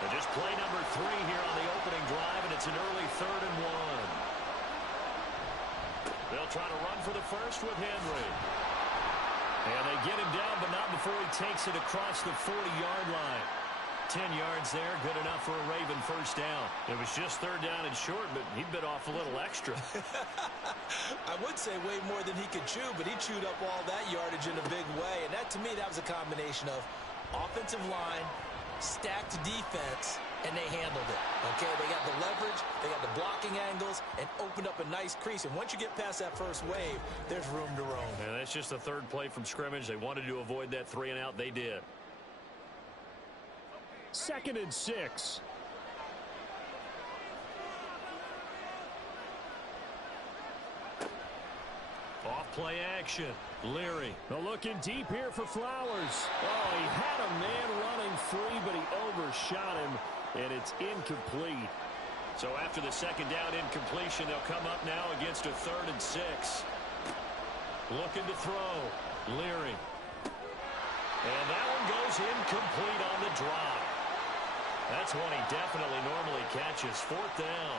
And just play number 3 here on the opening drive, and it's an early 3rd and 1. They'll try to run for the first with Henry. And they get him down, but not before he takes it across the 40-yard line. 10 yards there, good enough for a Raven first down. It was just 3rd down and short, but he bit off a little extra. I would say way more than he could chew, but he chewed up all that yardage in a big way. And that, to me, that was a combination of offensive line, stacked defense, and they handled it. Okay, they got the leverage, they got the blocking angles, and opened up a nice crease. And once you get past that first wave, there's room to roam. And that's just the 3rd play from scrimmage. They wanted to avoid that 3 and out. They did. 2nd and 6. Off play action. Leary. Looking deep here for Flowers. Oh, he had a man running free, but he overshot him, and it's incomplete. So after the 2nd down incompletion, they'll come up now against a 3rd and 6. Looking to throw. Leary. And that one goes incomplete on the drop. That's one he definitely normally catches. 4th down.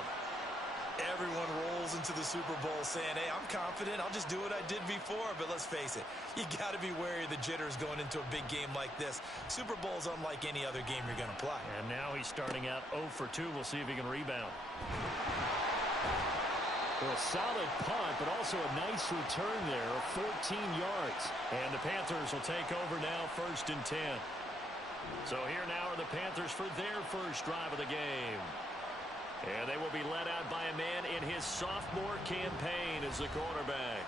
Everyone rolls into the Super Bowl saying, hey, I'm confident. I'll just do what I did before. But let's face it, you got to be wary of the jitters going into a big game like this. Super Bowl's unlike any other game you're going to play. And now he's starting out 0 for 2. We'll see if he can rebound. Well, a solid punt, but also a nice return there of 14 yards. And the Panthers will take over now, 1st and 10. So here now are the Panthers for their first drive of the game. And they will be led out by a man in his sophomore campaign as the quarterback.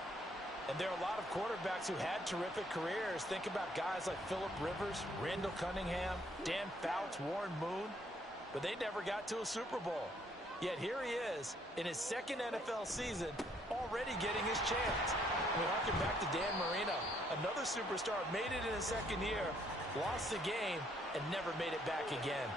And there are a lot of quarterbacks who had terrific careers. Think about guys like Phillip Rivers, Randall Cunningham, Dan Fouts, Warren Moon. But they never got to a Super Bowl. Yet here he is in his 2nd NFL season, already getting his chance. We harken back to Dan Marino, another superstar, made it in his 2nd year, lost the game, and never made it back again.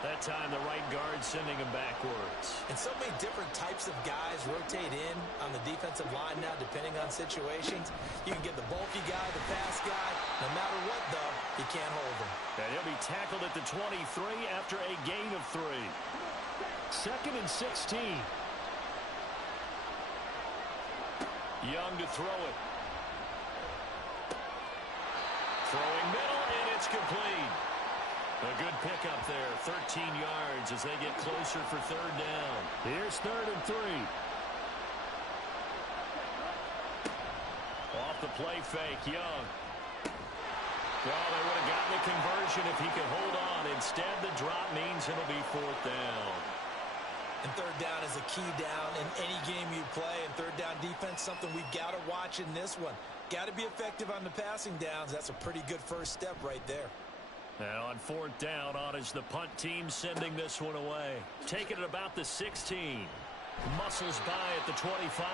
That time, the right guard sending him backwards. And so many different types of guys rotate in on the defensive line now, depending on situations. You can get the bulky guy, the fast guy. No matter what, though, you can't hold him. And he'll be tackled at the 23 after a gain of 3. 2nd and 16. Young to throw it. Throwing middle, and it's complete. A good pickup there, 13 yards as they get closer for 3rd down. Here's 3rd and 3. Off the play fake, Young. Well, they would have gotten the conversion if he could hold on. Instead, the drop means it'll be 4th down. And 3rd down is a key down in any game you play. And 3rd down defense, something we've got to watch in this one. Got to be effective on the passing downs. That's a pretty good first step right there. Now on 4th down, on is the punt team sending this one away. Taking it about the 16. Muscles by at the 25.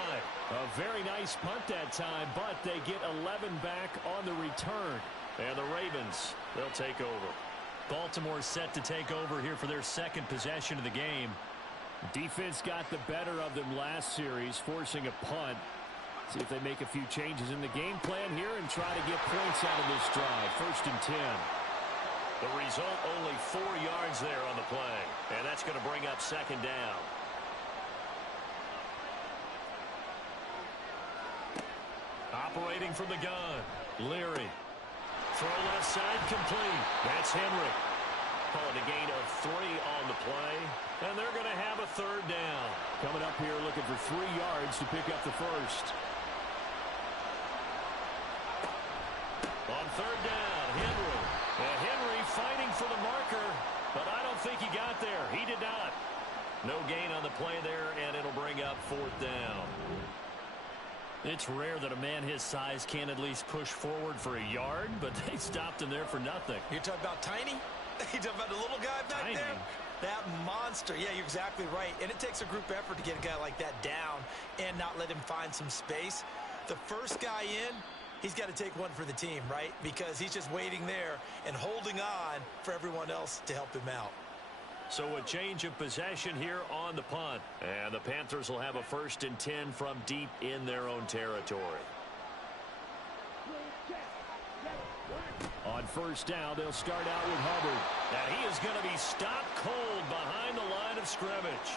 A very nice punt that time, but they get 11 back on the return. And the Ravens, they'll take over. Baltimore set to take over here for their 2nd possession of the game. Defense got the better of them last series, forcing a punt. See if they make a few changes in the game plan here and try to get points out of this drive. 1st and 10. The result, only 4 yards there on the play. And that's going to bring up 2nd down. Operating from the gun. Leary. Throw left side complete. That's Henry. Calling a gain of 3 on the play. And they're going to have a 3rd down. Coming up here looking for 3 yards to pick up the first. On 3rd down, Henry. Henry fighting for the marker, but I don't think he got there. He did not. No gain on the play there, and it'll bring up 4th down. It's rare that a man his size can at least push forward for a yard, but they stopped him there for nothing. You're talking about Tiny? You're talking about the little guy back there? That monster. Yeah, you're exactly right. And it takes a group effort to get a guy like that down and not let him find some space. The first guy in, he's got to take one for the team, right? Because he's just waiting there and holding on for everyone else to help him out. So a change of possession here on the punt. And the Panthers will have a 1st and 10 from deep in their own territory. first down, they'll start out with Hubbard. And he is going to be stopped cold behind the line of scrimmage.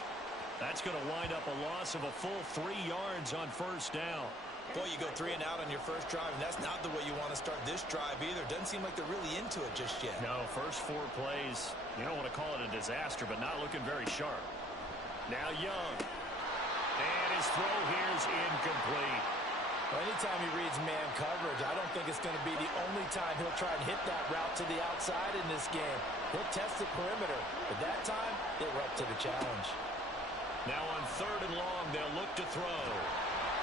That's going to wind up a loss of a full 3 yards on first down. Boy, you go 3 and out on your first drive, and that's not the way you want to start this drive either. Doesn't seem like they're really into it just yet. No, first 4 plays, you don't want to call it a disaster, but not looking very sharp. Now Young. And his throw here is incomplete. Well, anytime he reads man coverage, I don't think it's going to be the only time he'll try and hit that route to the outside in this game. He'll test the perimeter, but that time, they were up to the challenge. Now on 3rd and long, they'll look to throw.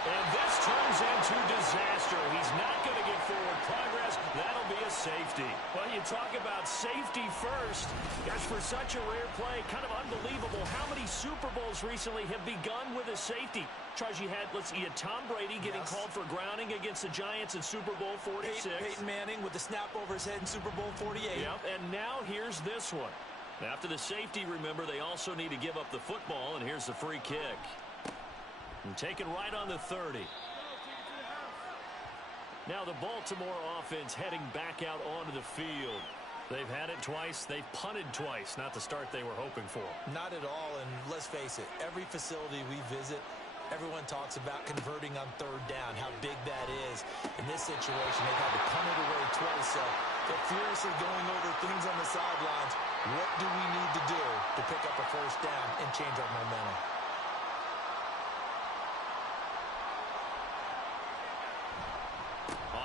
And this turns into disaster. He's not going to get forward progress. That'll be a safety. Well, you talk about safety first. Gosh, for such a rare play, kind of unbelievable how many Super Bowls recently have begun with a safety. Charles, you had Tom Brady getting called for grounding against the Giants in Super Bowl 46. Peyton Manning with the snap over his head in Super Bowl 48. Yep, and now here's this one. After the safety, remember, they also need to give up the football, and here's the free kick. And taken right on the 30. Now the Baltimore offense heading back out onto the field. They've had it twice. They've punted twice. Not the start they were hoping for. Not at all, and let's face it, every facility we visit, everyone talks about converting on 3rd down, how big that is. In this situation, they've had to punt it away twice, so they're furiously going over things on the sidelines. What do we need to do to pick up a first down and change our momentum?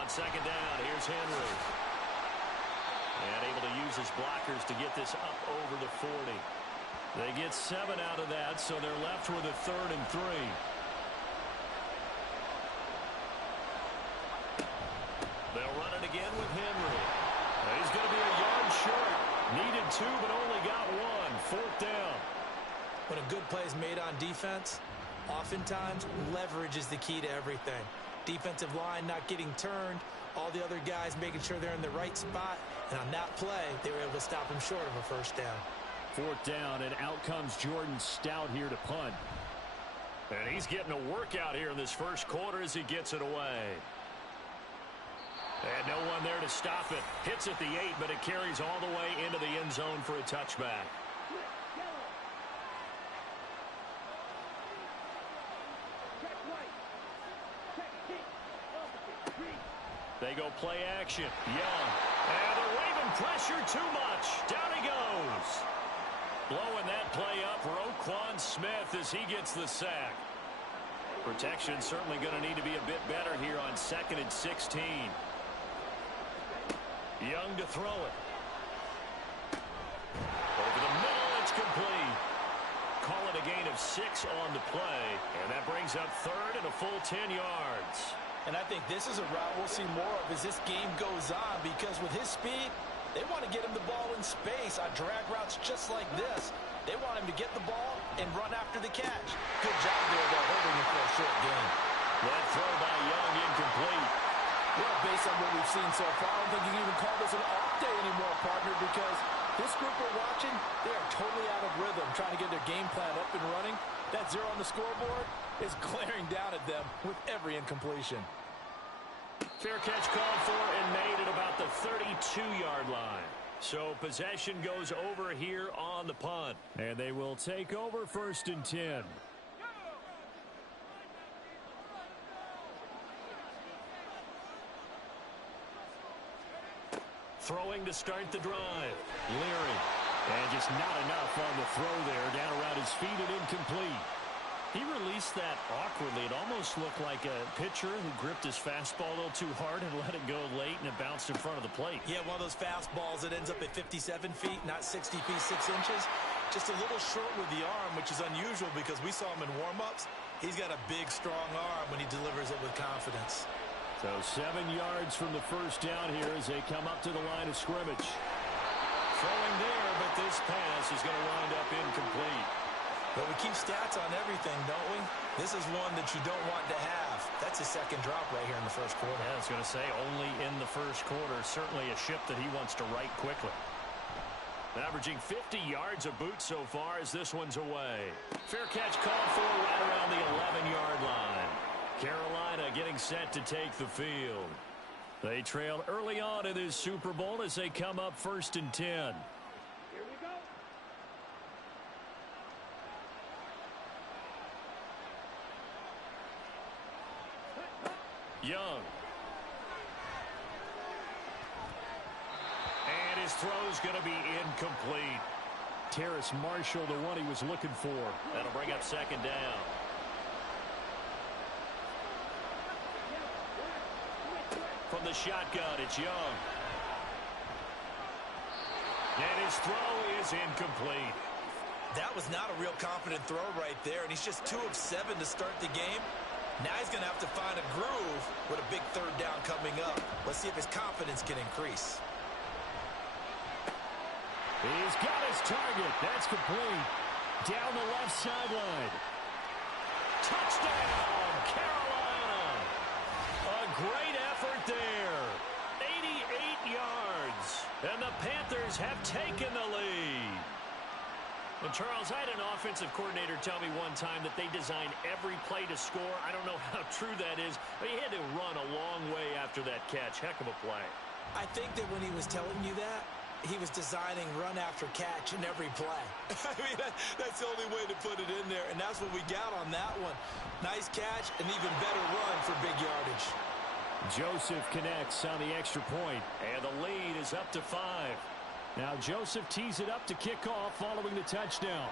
On 2nd down, here's Henry. And able to use his blockers to get this up over the 40. They get 7 out of that, so they're left with a 3rd and 3. They'll run it again with Henry. He's going to be a yard short. Needed 2, but only got 1. 4th down. When a good play is made on defense, oftentimes leverage is the key to everything. Defensive line not getting turned, all the other guys making sure they're in the right spot, and on that play, they were able to stop him short of a first down. 4th down, and out comes Jordan Stout here to punt. And he's getting a workout here in this first quarter as he gets it away. And no one there to stop it. Hits at the 8, but it carries all the way into the end zone for a touchback. They go play action. Young. And they're waving pressure too much. Down he goes. Blowing that play up, Roquan Smith as he gets the sack. Protection certainly going to need to be a bit better here on 2nd and 16. Young to throw it. Over the middle, it's complete. Call it a gain of 6 on the play. And that brings up 3rd and a full 10 yards. And I think this is a route we'll see more of as this game goes on, because with his speed, they want to get him the ball in space on drag routes just like this. They want him to get the ball and run after the catch. Good job there, though, holding him for a short gain. That throw by Young incomplete. Well, based on what we've seen so far, I don't think you can even call this an off day anymore, partner, because this group we're watching, they are totally out of rhythm, trying to get their game plan up and running. That 0 on the scoreboard is glaring down at them with every incompletion. Fair catch called for and made at about the 32-yard line. So possession goes over here on the punt. And they will take over 1st and 10. Throwing to start the drive. Leary. And just not enough on the throw there. Down around his feet and incomplete. He released that awkwardly. It almost looked like a pitcher who gripped his fastball a little too hard and let it go late, and it bounced in front of the plate. Yeah, one of those fastballs that ends up at 57 feet, not 60 feet, 6 inches. Just a little short with the arm, which is unusual because we saw him in warm-ups. He's got a big, strong arm when he delivers it with confidence. So 7 yards from the first down here as they come up to the line of scrimmage. Throwing there, but this pass is going to wind up incomplete. But we keep stats on everything, don't we? This is one that you don't want to have. That's a 2nd drop right here in the first quarter. Yeah, I was going to say, only in the first quarter. Certainly a ship that he wants to right quickly. Averaging 50 yards a boot so far as this one's away. Fair catch called for right around the 11-yard line. Carolina getting set to take the field. They trail early on in this Super Bowl as they come up 1st and 10. Here we go. Young. And his throw's going to be incomplete. Terrace Marshall, the one he was looking for. That'll bring up 2nd down. From the shotgun, it's Young. And his throw is incomplete. That was not a real confident throw right there, and he's just 2 of 7 to start the game. Now he's going to have to find a groove with a big 3rd down coming up. Let's see if his confidence can increase. He's got his target. That's complete. Down the left sideline. Touchdown, Carolina. A great effort there. 88 yards. And the Panthers have taken the lead. Well, Charles, I had an offensive coordinator tell me one time that they design every play to score. I don't know how true that is, but he had to run a long way after that catch. Heck of a play. I think that when he was telling you that, he was designing run after catch in every play. I mean, that's the only way to put it in there, and that's what we got on that one. Nice catch, an even better run for big yardage. Joseph connects on the extra point. And the lead is up to 5. Now Joseph tees it up to kick off following the touchdown.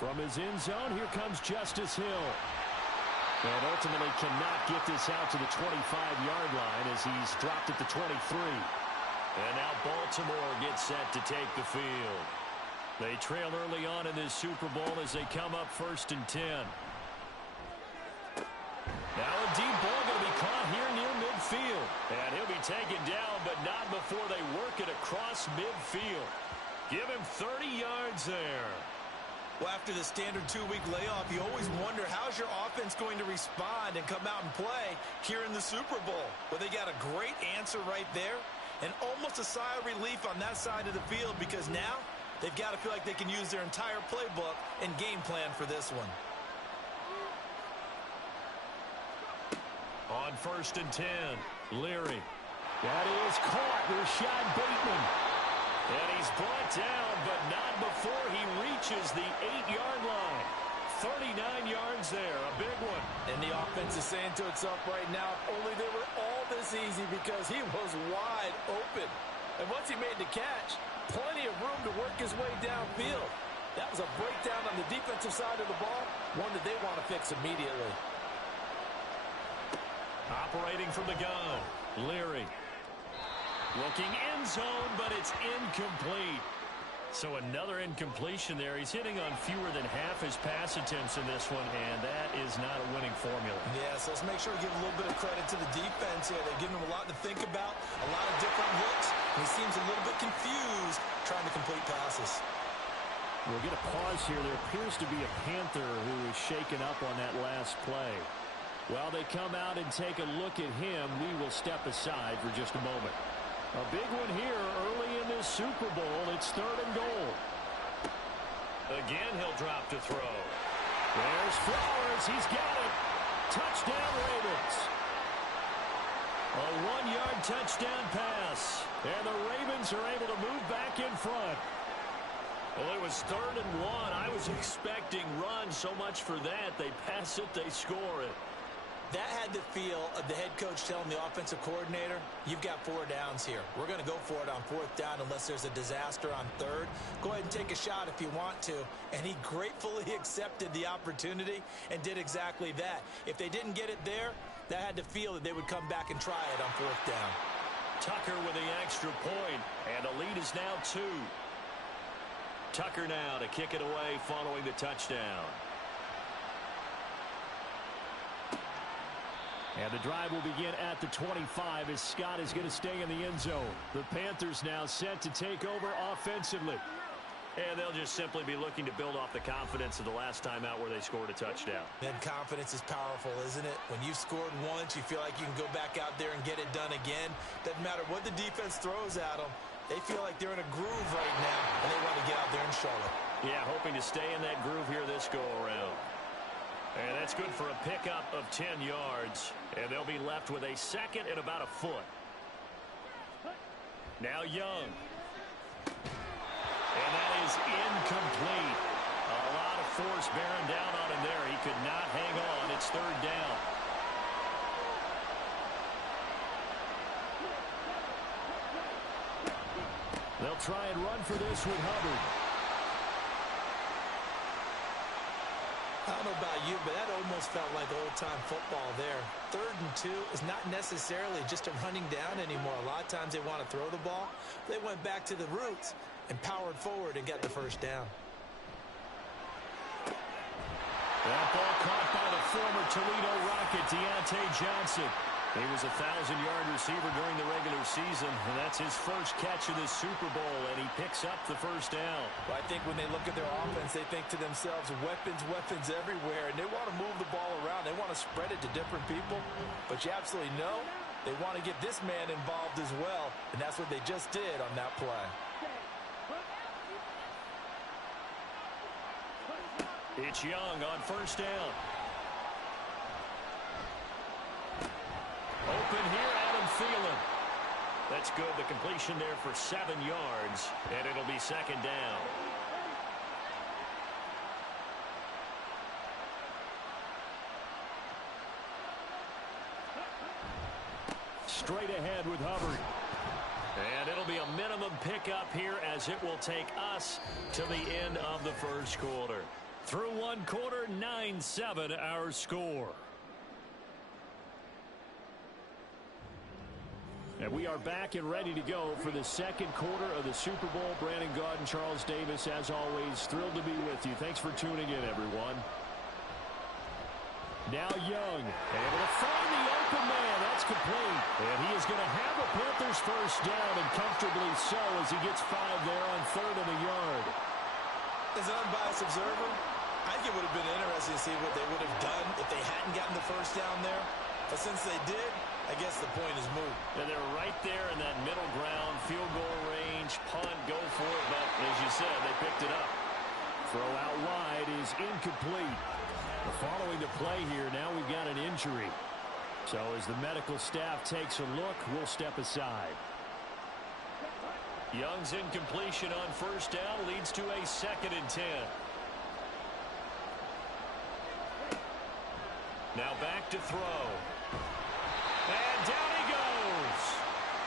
From his end zone, here comes Justice Hill. And ultimately cannot get this out to the 25-yard line as he's dropped at the 23. And now Baltimore gets set to take the field. They trail early on in this Super Bowl as they come up 1st and 10. Now a deep ball going to be caught here near midfield. And he'll be taken down, but not before they work it across midfield. Give him 30 yards there. Well, after the standard 2-week layoff, you always wonder how's your offense going to respond and come out and play here in the Super Bowl. Well, they got a great answer right there and almost a sigh of relief on that side of the field because now they've got to feel like they can use their entire playbook and game plan for this one. On 1st and 10, Leary. That is caught. Rashad Bateman. And he's brought down, but not before he reaches the 8-yard line. 39 yards there, a big one. And the offense is saying to itself right now, if only they were all this easy because he was wide open. And once he made the catch, plenty of room to work his way downfield. That was a breakdown on the defensive side of the ball, one that they want to fix immediately. Operating from the gun, Leary. Looking end zone, but it's incomplete. So another incompletion there. He's hitting on fewer than half his pass attempts in this one, and that is not a winning formula. Yeah, so let's make sure we give a little bit of credit to the defense here. They're giving him a lot to think about, a lot of different looks, and he seems a little bit confused trying to complete passes. We'll get a pause here. There appears to be a Panther who is shaken up on that last play. While they come out and take a look at him, we will step aside for just a moment. A big one here early in this Super Bowl. It's 3rd and goal. Again, he'll drop to throw. There's Flowers. He's got it. Touchdown, Ravens. A 1-yard touchdown pass. And the Ravens are able to move back in front. Well, it was 3rd and 1. I was expecting run so much for that. They pass it, they score it. That had the feel of the head coach telling the offensive coordinator, you've got 4 downs here. We're going to go for it on 4th down unless there's a disaster on 3rd. Go ahead and take a shot if you want to. And he gratefully accepted the opportunity and did exactly that. If they didn't get it there, that had to feel that they would come back and try it on 4th down. Tucker with the extra point, and the lead is now 2. Tucker now to kick it away following the touchdown. And the drive will begin at the 25 as Scott is going to stay in the end zone. The Panthers now set to take over offensively. And they'll just simply be looking to build off the confidence of the last time out where they scored a touchdown. And confidence is powerful, isn't it? When you've scored once, you feel like you can go back out there and get it done again. Doesn't matter what the defense throws at them. They feel like they're in a groove right now, and they want to get out there and show it. Yeah, hoping to stay in that groove here this go-around. And that's good for a pickup of 10 yards. And they'll be left with a second and about a foot. Now Young. And that is incomplete. A lot of force bearing down on him there. He could not hang on. It's third down. They'll try and run for this with Hubbard. I don't know about you, but that almost felt like old-time football there. 3rd and 2 is not necessarily just a running down anymore. A lot of times they want to throw the ball. They went back to the roots and powered forward and got the first down. That ball caught by the former Toledo Rocket, Deontay Johnson. He was a 1,000-yard receiver during the regular season, and that's his first catch of this Super Bowl, and he picks up the first down. Well, I think when they look at their offense, they think to themselves, weapons, weapons everywhere, and they want to move the ball around. They want to spread it to different people, but you absolutely know they want to get this man involved as well, and that's what they just did on that play. It's Young on first down. Open here, Adam Thielen. That's good. The completion there for 7 yards, and it'll be second down. Straight ahead with Hubbard. And it'll be a minimum pickup here as it will take us to the end of the first quarter. Through one quarter, 9-7 our score. And we are back and ready to go for the second quarter of the Super Bowl. Brandon Gaud and Charles Davis, as always, thrilled to be with you. Thanks for tuning in, everyone. Now Young, able to find the open man. That's complete. And he is going to have the Panthers first down, and comfortably so as he gets 5 there on 3rd and a yard. As an unbiased observer, I think it would have been interesting to see what they would have done if they hadn't gotten the first down there. But since they did, I guess the point is moot. And they're right there in that middle ground, field goal range, punt, go for it. But as you said, they picked it up. Throw out wide is incomplete. Following the play here, now we've got an injury. So as the medical staff takes a look, we'll step aside. Young's incompletion on first down leads to a 2nd and 10. Now back to throw. And down he goes.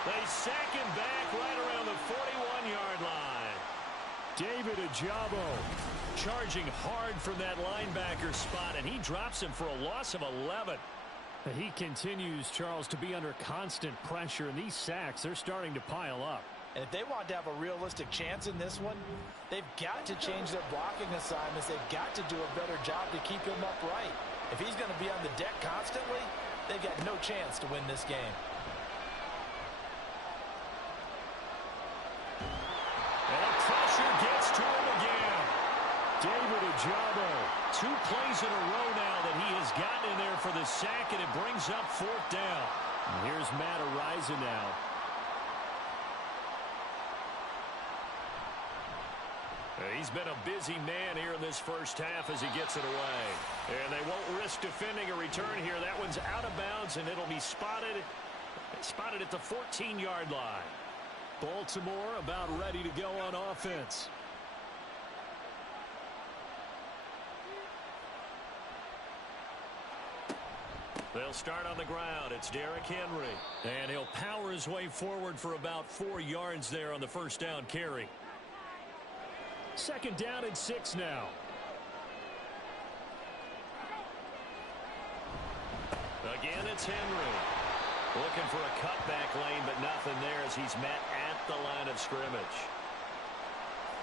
They sack him back right around the 41-yard line. David Ojabo charging hard from that linebacker spot, and he drops him for a loss of 11. He continues, Charles, to be under constant pressure, and these sacks, they're starting to pile up. And if they want to have a realistic chance in this one, they've got to change their blocking assignments. They've got to do a better job to keep him upright. If he's going to be on the deck constantly, they've got no chance to win this game. And the pressure gets to him again. David Ojabo, 2 plays in a row now that he has gotten in there for the sack, and it brings up 4th down. And here's Matt Ariza now. He's been a busy man here in this first half as he gets it away. And they won't risk defending a return here. That one's out of bounds, and it'll be spotted at the 14-yard line. Baltimore about ready to go on offense. They'll start on the ground. It's Derrick Henry. And he'll power his way forward for about 4 yards there on the first down carry. 2nd down and 6 now. Again, it's Henry. Looking for a cutback lane, but nothing there as he's met at the line of scrimmage.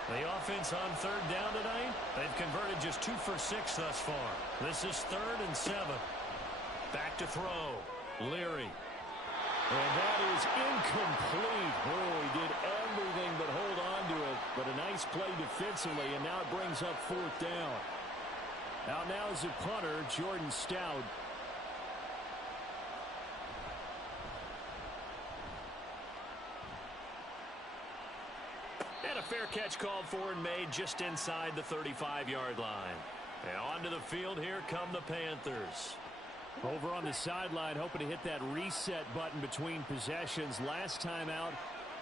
The offense on 3rd down tonight, they've converted just 2 for 6 thus far. This is 3rd and 7. Back to throw. Leary. And that is incomplete. Oh, he did everything but hold on to it. But a nice play defensively, and now it brings up 4th down. Out now is the punter, Jordan Stout. And a fair catch called for and made just inside the 35-yard line. And onto the field here come the Panthers. Over on the sideline, hoping to hit that reset button between possessions. Last time out,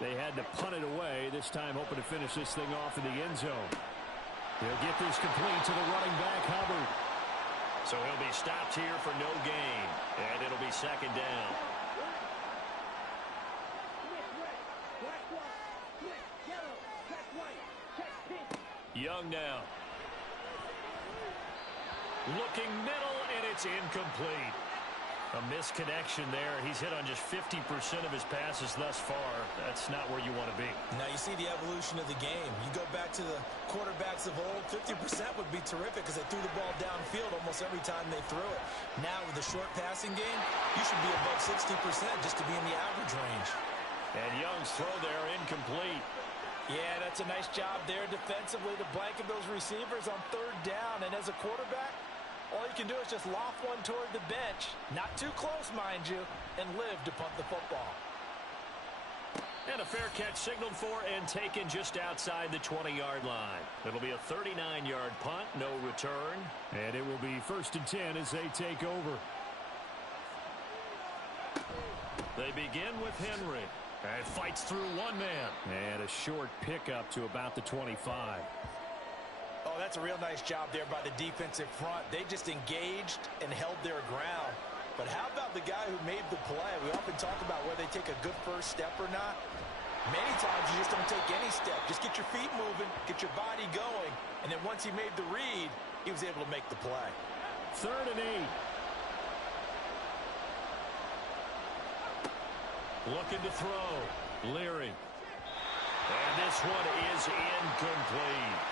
they had to punt it away. This time, hoping to finish this thing off in the end zone. They'll get this complete to the running back, Hubbard. So he'll be stopped here for no gain. And it'll be second down. Young now. Looking middle, and it's incomplete. A misconnection there. He's hit on just 50% of his passes thus far. That's not where you want to be. Now you see the evolution of the game. You go back to the quarterbacks of old, 50% would be terrific because they threw the ball downfield almost every time they threw it. Now with the short passing game, you should be above 60% just to be in the average range. And Young's throw there incomplete. Yeah, that's a nice job there defensively to blanket those receivers on third down. And as a quarterback, all you can do is just loft one toward the bench, not too close, mind you, and live to punt the football. And a fair catch signaled for and taken just outside the 20-yard line. It'll be a 39-yard punt, no return. And it will be 1st and 10 as they take over. They begin with Henry. And fights through one man. And a short pickup to about the 25. Oh, that's a real nice job there by the defensive front. They just engaged and held their ground. But how about the guy who made the play? We often talk about whether they take a good first step or not. Many times you just don't take any step. Just get your feet moving, get your body going, and then once he made the read, he was able to make the play. 3rd and 8. Looking to throw. Leary. And this one is incomplete.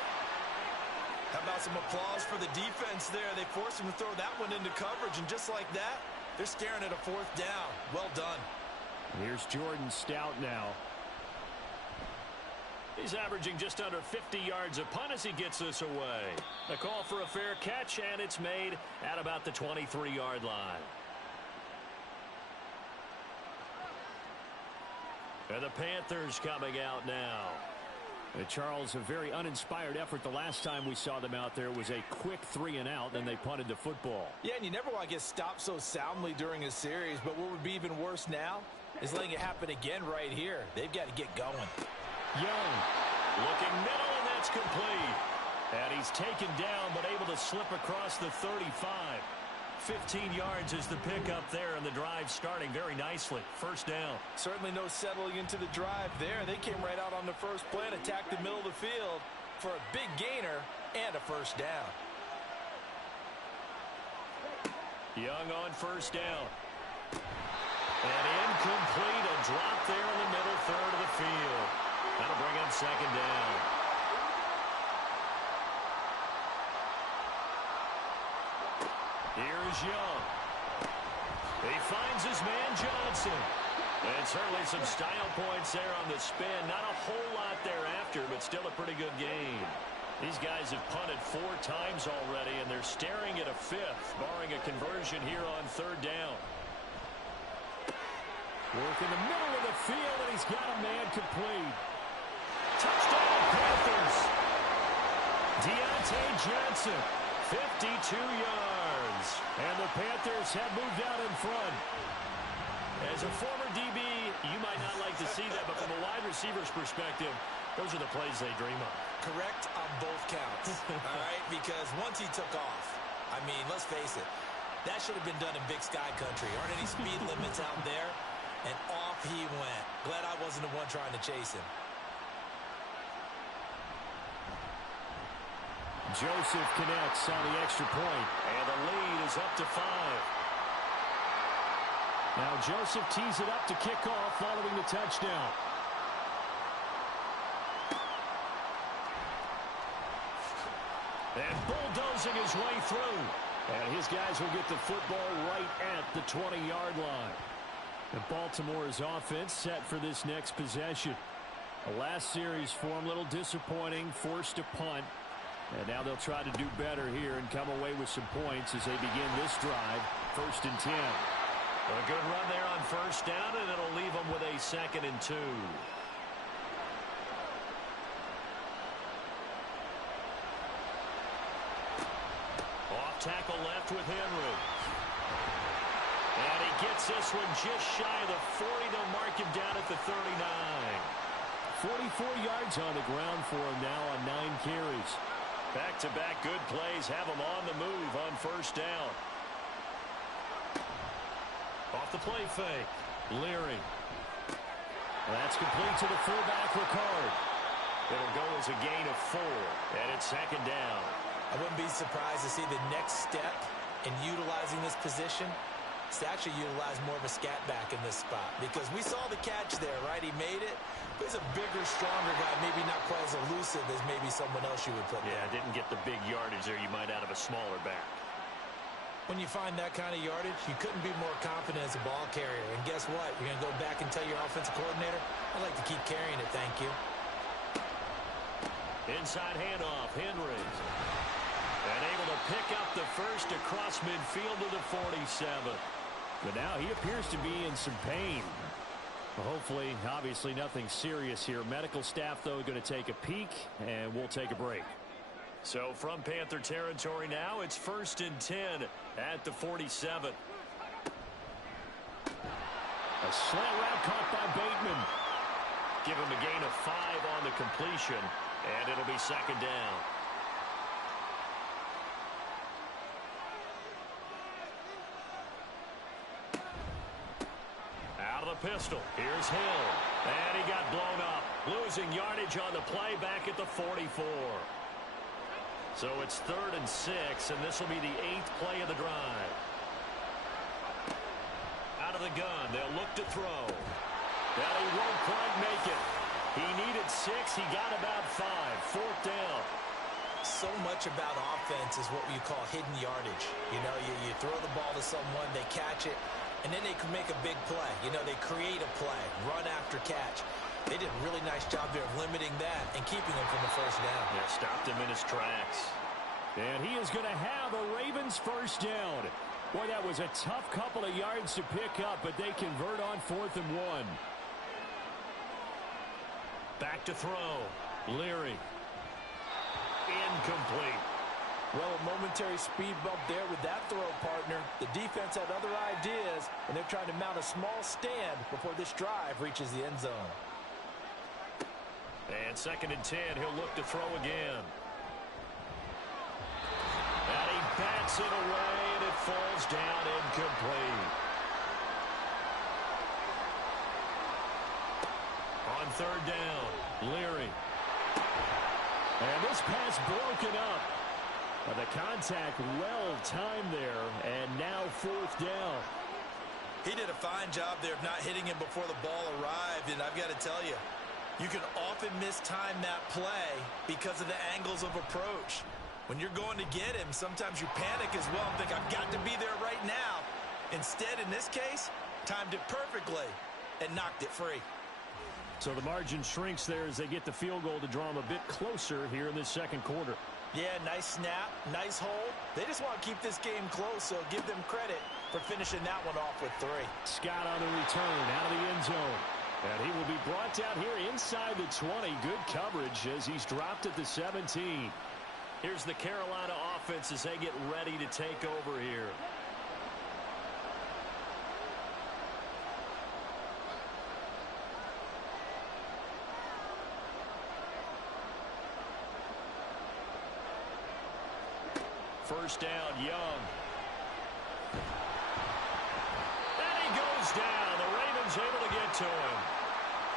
How about some applause for the defense there? They forced him to throw that one into coverage, and just like that, they're staring at a 4th down. Well done. Here's Jordan Stout now. He's averaging just under 50 yards a punt as he gets this away. A call for a fair catch, and it's made at about the 23-yard line. And the Panthers coming out now. Charles, a very uninspired effort the last time we saw them out there. Was a quick 3 and out, then they punted the football. Yeah, and you never want to get stopped so soundly during a series, but what would be even worse now is letting it happen again right here. They've got to get going. Young. Looking middle, and that's complete. And he's taken down, but able to slip across the 35. 15 yards is the pickup there, and the drive starting very nicely. 1st down. Certainly no settling into the drive there. They came right out on the first play and attacked the middle of the field for a big gainer and a 1st down. Young on 1st down. And incomplete, a drop there in the middle 3rd of the field. That'll bring up 2nd down. Here's Young. He finds his man Johnson. And certainly some style points there on the spin. Not a whole lot thereafter, but still a pretty good game. These guys have punted 4 times already, and they're staring at a 5th, barring a conversion here on 3rd down. Work in the middle of the field, and he's got a man complete. Touchdown, Panthers. Deontay Johnson, 52 yards. And the Panthers have moved out in front. As a former DB, you might not like to see that, but from a wide receiver's perspective, those are the plays they dream of. Correct on both counts, all right? Because once he took off, I mean, let's face it, that should have been done in Big Sky Country. Aren't any speed limits out there? And off he went. Glad I wasn't the one trying to chase him. Joseph connects on the extra point. And the lead is up to 5. Now Joseph tees it up to kick off following the touchdown. And bulldozing his way through. And his guys will get the football right at the 20-yard line. And Baltimore's offense set for this next possession. The last series for him, a little disappointing, forced a punt. And now they'll try to do better here and come away with some points as they begin this drive. 1st and 10. A good run there on 1st down, and it'll leave them with a 2nd and 2. tackle left with Henry. And he gets this one just shy of the 40. They'll mark him down at the 39. 44 yards on the ground for him now on 9 carries. Back-to-back good plays have him on the move on first down. Off the play fake. Leary. That's complete to the fullback, Ricard. It'll go as a gain of 4, and it's second down. I wouldn't be surprised to see the next step in utilizing this position is to actually utilize more of a scat back in this spot, because we saw the catch there, right? He made it. But he's a bigger, stronger guy, maybe not quite as elusive as maybe someone else you would put there. Yeah, didn't get the big yardage there you might out of a smaller back. When you find that kind of yardage, you couldn't be more confident as a ball carrier. And guess what? You're going to go back and tell your offensive coordinator, I'd like to keep carrying it, thank you. Inside handoff, Henry. And able to pick up the first across midfield to the 47. But now he appears to be in some pain. Well, hopefully, obviously, nothing serious here. Medical staff, though, going to take a peek, and we'll take a break. So from Panther territory now, it's 1st and 10 at the 47. A slant route caught by Bateman. Give him a gain of 5 on the completion, and it'll be second down. Out of the pistol. Here's Hill. And he got blown up. Losing yardage on the play back at the 44. So it's 3rd and 6, and this will be the 8th play of the drive. Out of the gun. They'll look to throw. Well, he won't quite make it. He needed 6. He got about 5. 4th down. So much about offense is what you call hidden yardage. You know, you throw the ball to someone, they catch it, and then they can make a big play. You know, they create a play, run after catch. They did a really nice job there of limiting that and keeping him from the first down. Yeah, stopped him in his tracks. And he is going to have a Ravens first down. Boy, that was a tough couple of yards to pick up, but they convert on 4th and 1. Back to throw. Leary. Incomplete. Well, a momentary speed bump there with that throw, partner. The defense had other ideas, and they're trying to mount a small stand before this drive reaches the end zone. And 2nd and 10, he'll look to throw again. And he bats it away, and it falls down incomplete. On 3rd down, Leary. And this pass broken up. The contact well timed there, and now 4th down. He did a fine job there of not hitting him before the ball arrived, and I've got to tell you, you can often mistime that play because of the angles of approach. When you're going to get him, sometimes you panic as well and think, I've got to be there right now. Instead, in this case, timed it perfectly and knocked it free. So the margin shrinks there as they get the field goal to draw them a bit closer here in this 2nd quarter. Yeah, nice snap, nice hold. They just want to keep this game close, so give them credit for finishing that one off with 3. Scott on the return out of the end zone. And he will be brought down here inside the 20. Good coverage as he's dropped at the 17. Here's the Carolina offense as they get ready to take over here. First down, Young. And he goes down. The Ravens able to get to him.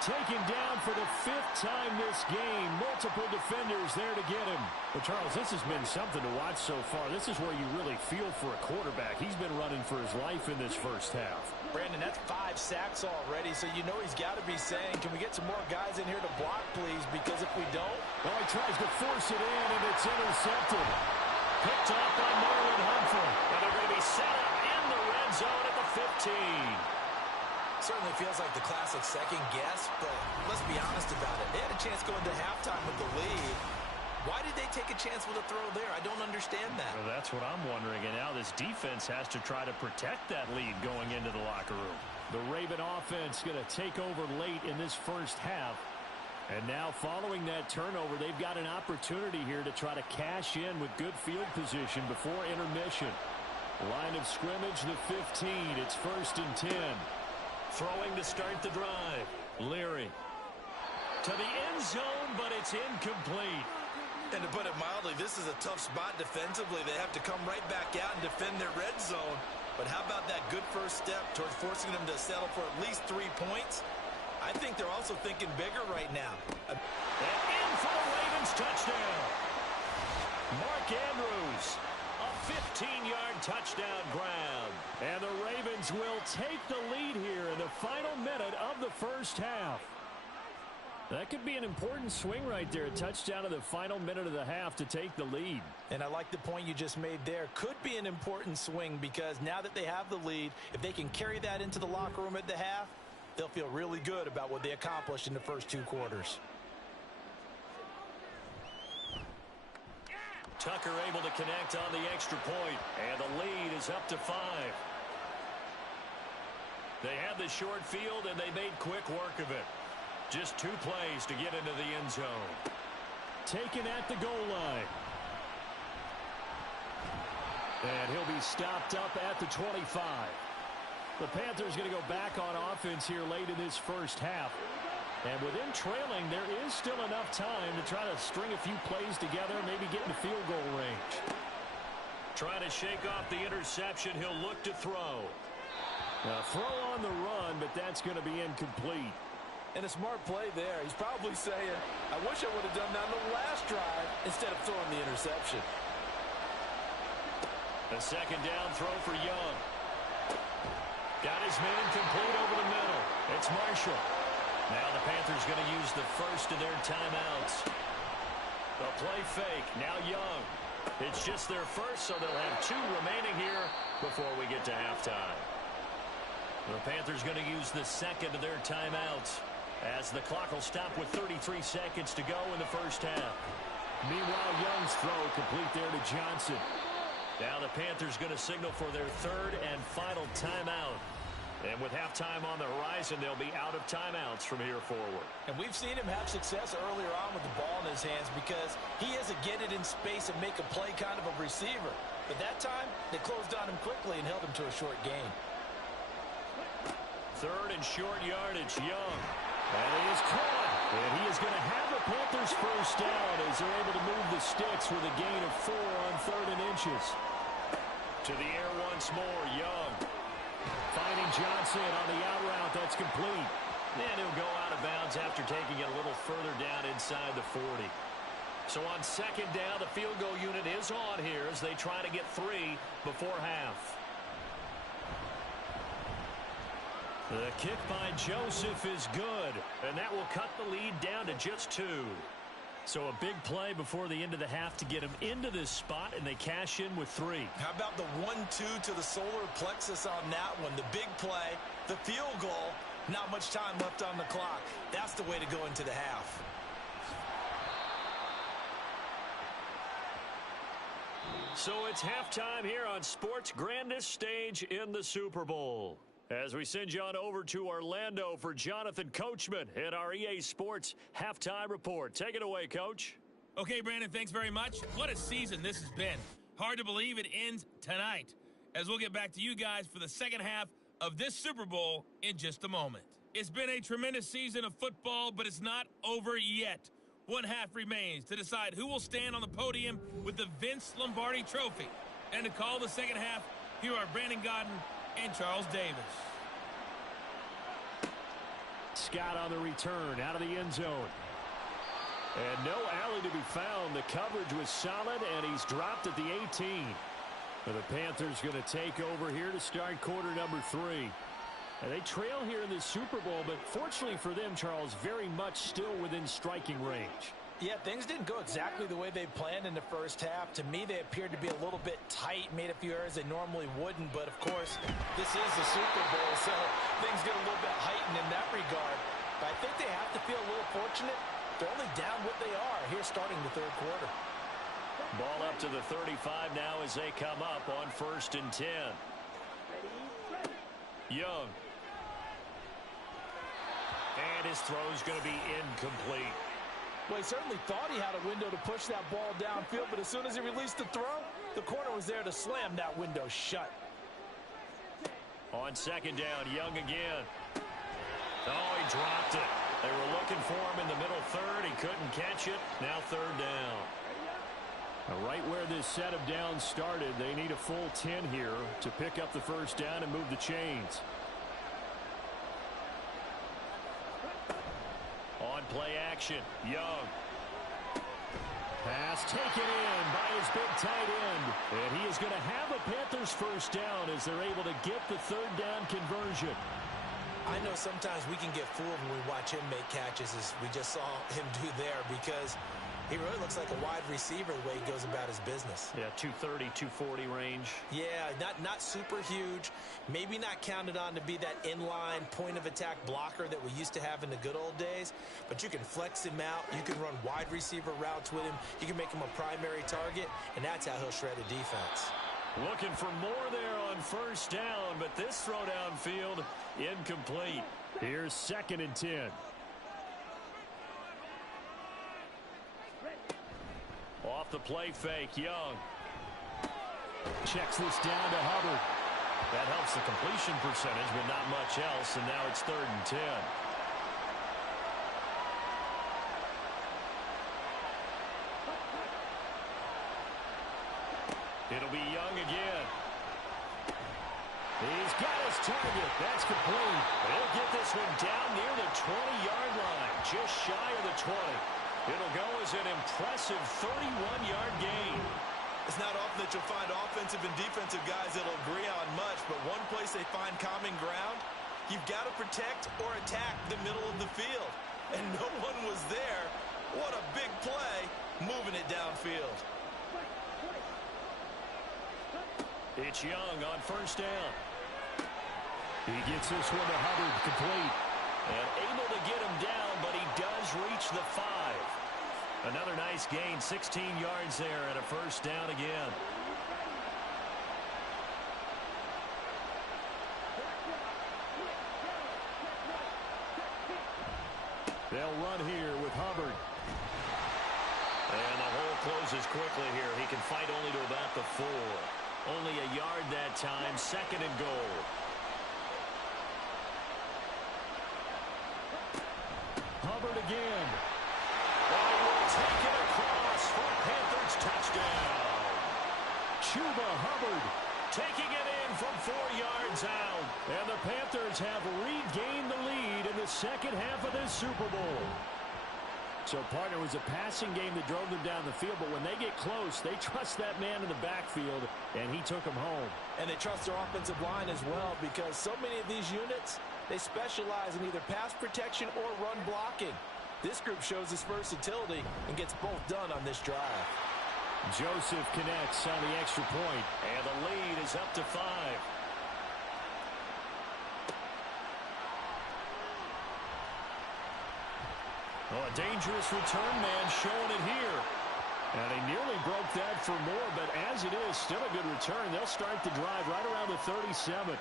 Taken down for the 5th time this game. Multiple defenders there to get him. Well, Charles, this has been something to watch so far. This is where you really feel for a quarterback. He's been running for his life in this first half. Brandon, that's 5 sacks already, so you know he's got to be saying, can we get some more guys in here to block, please? Because if we don't... Well, he tries to force it in, and it's intercepted. Picked off by Marlon Humphrey. And they're going to be set up in the red zone at the 15. Certainly feels like the classic second guess, but let's be honest about it. They had a chance going to halftime with the lead. Why did they take a chance with a throw there? I don't understand that. Well, that's what I'm wondering. And now this defense has to try to protect that lead going into the locker room. The Raven offense going to take over late in this first half. And now following that turnover, they've got an opportunity here to try to cash in with good field position before intermission. Line of scrimmage, the 15. It's 1st and 10. Throwing to start the drive. Leary. To the end zone, but it's incomplete. And to put it mildly, this is a tough spot defensively. They have to come right back out and defend their red zone. But how about that good first step towards forcing them to settle for at least 3 points? I think they're also thinking bigger right now. And in for the Ravens touchdown. Mark Andrews, a 15-yard touchdown grab. And the Ravens will take the lead here in the final minute of the first half. That could be an important swing right there. A touchdown in the final minute of the half to take the lead. And I like the point you just made there. Could be an important swing because now that they have the lead, if they can carry that into the locker room at the half, they'll feel really good about what they accomplished in the first 2 quarters. Tucker able to connect on the extra point, and the lead is up to 5. They had the short field, and they made quick work of it. Just 2 plays to get into the end zone. Taken at the goal line. And he'll be stopped up at the 25. The Panthers going to go back on offense here late in this first half. And with him trailing, there is still enough time to try to string a few plays together, maybe get in the field goal range. Trying to shake off the interception, he'll look to throw. Now, throw on the run, but that's going to be incomplete. And a smart play there. He's probably saying, I wish I would have done that on the last drive instead of throwing the interception. A second down throw for Young. Got his man complete over the middle. It's Marshall. Now the Panthers going to use the first of their timeouts. The play fake. Now Young. It's just their first, so they'll have 2 remaining here before we get to halftime. The Panthers going to use the second of their timeouts as the clock will stop with 33 seconds to go in the first half. Meanwhile, Young's throw complete there to Johnson. Now the Panthers going to signal for their 3rd and final timeout. And with halftime on the horizon, they'll be out of timeouts from here forward. And we've seen him have success earlier on with the ball in his hands because he is a get it in space and make a play kind of a receiver. But that time, they closed on him quickly and held him to a short gain. 3rd and short yardage, Young. And he is caught. And he is going to have the Panthers first down as they're able to move the sticks with a gain of 4 on 3rd and inches. To the air once more, Young. Finding Johnson on the out route. That's complete. And he'll go out of bounds after taking it a little further down inside the 40. So on 2nd down, the field goal unit is on here as they try to get 3 before half. The kick by Joseph is good, and that will cut the lead down to just 2. So a big play before the end of the half to get them into this spot, and they cash in with 3. How about the 1-2 to the solar plexus on that one? The big play, the field goal, not much time left on the clock. That's the way to go into the half. So it's halftime here on sports' grandest stage in the Super Bowl. As we send you on over to Orlando for Jonathan Coachman in our EA Sports Halftime Report. Take it away, Coach. Okay, Brandon, thanks very much. What a season this has been. Hard to believe it ends tonight, as we'll get back to you guys for the second half of this Super Bowl in just a moment. It's been a tremendous season of football, but it's not over yet. One half remains to decide who will stand on the podium with the Vince Lombardi Trophy. And to call the second half, here are Brandon Godden and Charles Davis. Scott on the return out of the end zone. And no alley to be found. The coverage was solid, and he's dropped at the 18. And the Panthers going to take over here to start quarter number 3. And they trail here in the Super Bowl, but fortunately for them, Charles, very much still within striking range. Yeah, things didn't go exactly the way they planned in the first half. To me, they appeared to be a little bit tight, made a few errors they normally wouldn't. But, of course, this is the Super Bowl, so things get a little bit heightened in that regard. But I think they have to feel a little fortunate. They're only down what they are here starting the 3rd quarter. Ball up to the 35 now as they come up on 1st and 10. And his throw's going to be incomplete. Well, he certainly thought he had a window to push that ball downfield, but as soon as he released the throw, the corner was there to slam that window shut. On second down, Young again. Oh, he dropped it. They were looking for him in the middle third. He couldn't catch it. Now third down. Right where this set of downs started, they need a full 10 here to pick up the first down and move the chains. On play action, Young. Pass taken in by his big tight end. And he is going to have a Panthers first down as they're able to get the third down conversion. I know sometimes we can get fooled when we watch him make catches, as we just saw him do there, because he really looks like a wide receiver the way he goes about his business. Yeah, 230, 240 range. Yeah, not super huge. Maybe not counted on to be that inline point-of-attack blocker that we used to have in the good old days. But you can flex him out. You can run wide receiver routes with him. You can make him a primary target, and that's how he'll shred a defense. Looking for more there on first down, but this throw downfield incomplete. Here's 2nd and 10. Off the play fake, Young. Checks this down to Hubbard. That helps the completion percentage, but not much else, and now it's 3rd and 10. It'll be Young again. He's got his target. That's complete. He'll get this one down near the 20-yard line, just shy of the 20. It'll go as an impressive 31-yard gain. It's not often that you'll find offensive and defensive guys that'll agree on much, but one place they find common ground, you've got to protect or attack the middle of the field. And no one was there. What a big play, moving it downfield. It's Young on first down. He gets this one to Hubbard, complete. And able to get him down, but he does reach the 5. Another nice gain, 16 yards there, and a first down again. They'll run here with Hubbard. And the hole closes quickly here. He can fight only to about the 4. Only a yard that time, 2nd and goal. Hubbard again. And he will take it across for Panthers touchdown. Chuba Hubbard Taking it in from 4 yards out. And the Panthers have regained the lead in the second half of this Super Bowl. So, partner, it was a passing game that drove them down the field, but when they get close, they trust that man in the backfield, and he took them home. And they trust their offensive line as well, because so many of these units, they specialize in either pass protection or run blocking. This group shows its versatility and gets both done on this drive. Joseph connects on the extra point. And the lead is up to 5. Oh, a dangerous return man showing it here. And he nearly broke that for more, but as it is, still a good return. They'll start the drive right around the 37.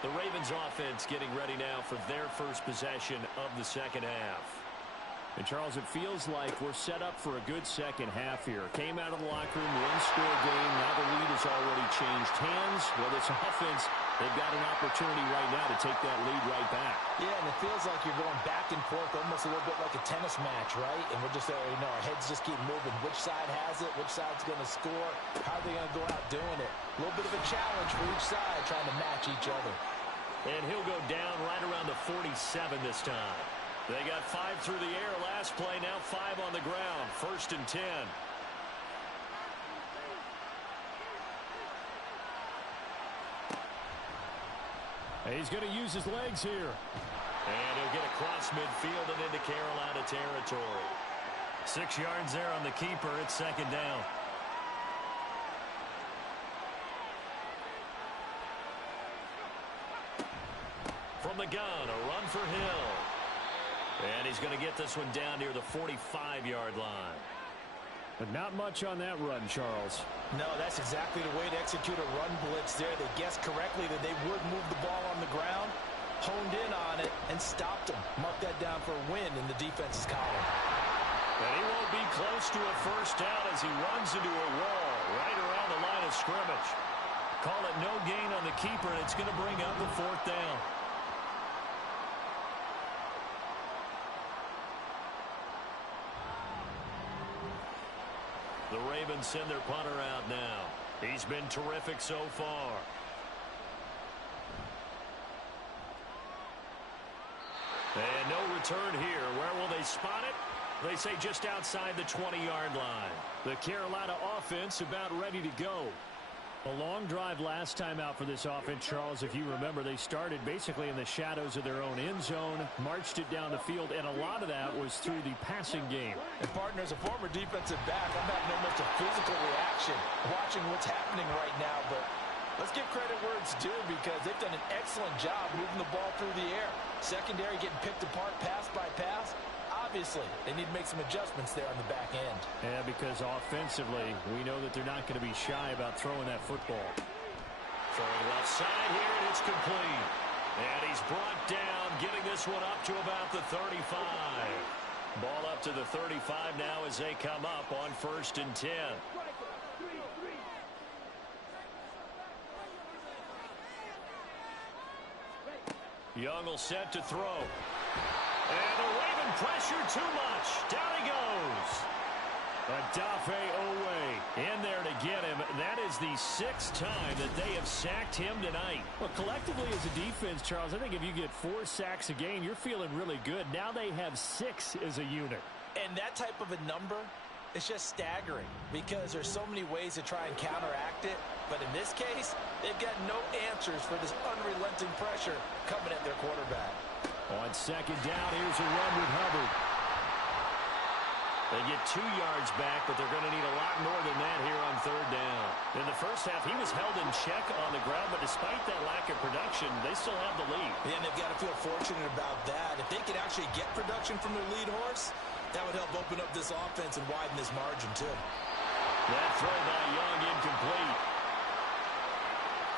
The Ravens offense getting ready now for their first possession of the second half. And, Charles, it feels like we're set up for a good second half here. Came out of the locker room, one-score game. Now the lead has already changed hands. Well, this offense, they've got an opportunity right now to take that lead right back. Yeah, and it feels like you're going back and forth almost a little bit like a tennis match, right? And we're just, our heads just keep moving. Which side has it? Which side's going to score? How are they going to go out doing it? A little bit of a challenge for each side, trying to match each other. And he'll go down right around the 47 this time. They got 5 through the air last play, now 5 on the ground. 1st and 10. He's going to use his legs here. And he'll get across midfield and into Carolina territory. 6 yards there on the keeper. It's 2nd down. From the gun, a run for Hill. And he's going to get this one down near the 45-yard line. But not much on that run, Charles. No, that's exactly the way to execute a run blitz there. They guessed correctly that they would move the ball on the ground. honed in on it and stopped him. Mark that down for a win in the defense's column. And he won't be close to a first down as he runs into a wall right around the line of scrimmage. Call it no gain on the keeper, and it's going to bring up a fourth down. The Ravens send their punter out now. He's been terrific so far. And no return here. Where will they spot it? They say just outside the 20-yard line. The Carolina offense about ready to go. A long drive last time out for this offense, Charles. If you remember, they started basically in the shadows of their own end zone, marched it down the field, and a lot of that was through the passing game. And, partner, as a former defensive back, I'm having almost a physical reaction watching what's happening right now. But let's give credit where it's due because they've done an excellent job moving the ball through the air. Secondary getting picked apart pass by pass. Obviously, they need to make some adjustments there on the back end. Yeah, because offensively, we know that they're not going to be shy about throwing that football. Throwing left side here, and it's complete. And he's brought down, getting this one up to about the 35. Ball up to the 35 now as they come up on 1st and 10. Young will set to throw. And the Raven pressure too much. Down he goes. Adafe Owe in there to get him. That is the 6th time that they have sacked him tonight. Well, collectively as a defense, Charles, I think if you get 4 sacks a game, you're feeling really good. Now they have 6 as a unit. And that type of a number, it's just staggering because there's so many ways to try and counteract it. But in this case, they've got no answers for this unrelenting pressure coming at their quarterback. On 2nd down, here's a run with Hubbard. They get 2 yards back, but they're going to need a lot more than that here on 3rd down. In the first half, he was held in check on the ground, but despite that lack of production, they still have the lead. Yeah, and they've got to feel fortunate about that. If they could actually get production from their lead horse, that would help open up this offense and widen this margin, too. That throw by Young incomplete.